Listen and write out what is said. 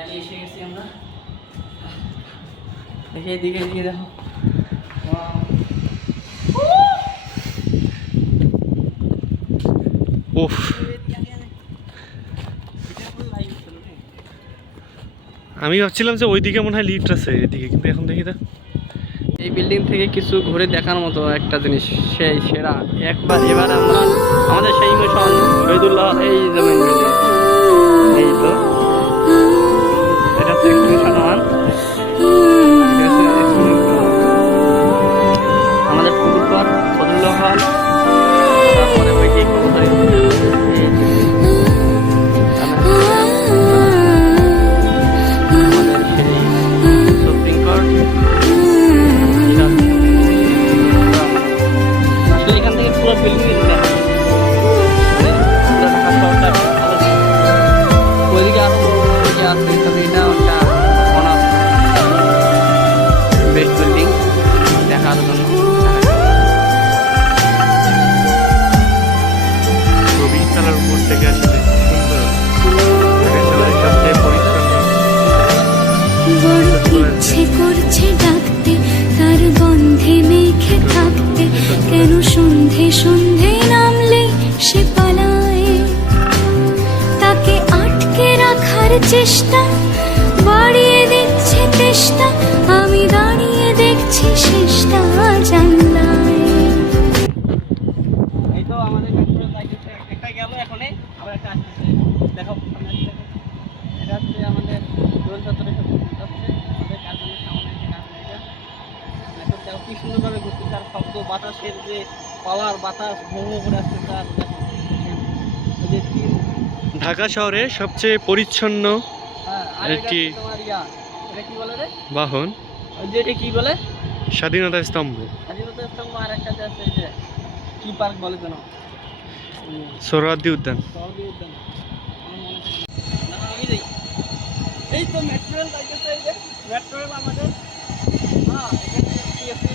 Finally এসে গেছি আমরা। দেখে এদিকে এদিকে দেখো, উফ, আমি ভাবছিলাম যে ওইদিকে মনে হয় লিফট আছে এদিকে, কিন্তু এখন দেখি তো এই বিল্ডিং থেকে কিছু ঘুরে দেখার মতো একটা জিনিস, সেই সেরা একবার। এবার আমরা আমাদের সেই মিশন শহীদুল্লাহ, এই জমিন বিল্ডিং, এই তো এটা হচ্ছে এক্সটেনশন 1, আমাদের পুকুর পর ফজলুল্লাহ হল, তারপরে ওই যে বেস্ট বিল্ডিং দেখার জন্য। তলার উপর থেকে আসলে সুন্দর, সবচেয়ে পরিচ্ছন্ন। ইচ্ছে করছে ডাকতে, তার গন্ধে মেখে থাকতে, কেন সন্ধে সন্ধে নামলে সে পালায়। তাকে আটকে রাখার চেষ্টা বাড়িয়ে দিচ্ছে চেষ্টা, আমি দাঁড়িয়ে দেখছি শেষটা জানলায়। এই তো আমাদের মেট্রো যাইতেছে, একটা গেল এখনে, আবার একটা আসতেছে। দেখো এটা হচ্ছে আমাদের দোল চত্বরে হচ্ছে আমাদের কারখানার সামনে একটা কারখানা। এখন দেখো কি সুন্দরভাবে ঘুরতেছে, আর শব্দ বাতাসের যে পাওয়ার, বাতাস ভোঁ ভোঁ করে আসতেছে। আর দেখো ওই যে ঢাকা শহরে সবচেয়ে পরিচ্ছন্ন আর একটি তোমার এটা কি বলে রে বাহন, ওই যে এটা কি বলে, স্বাধীনতা স্তম্ভ, স্বাধীনতা স্তম্ভ। আর একটা যে আছে, এই যে কি পার্ক বলে যেন, সোহরাওয়ার্দী উদ্যান। সহজে উদ্যান, আমার মনে থাকে না। না, আমি যাই। এই তো মেট্রো রেল যাইতেছে, এই যে মেট্রো রেল আমাদের। এখানে কি আছে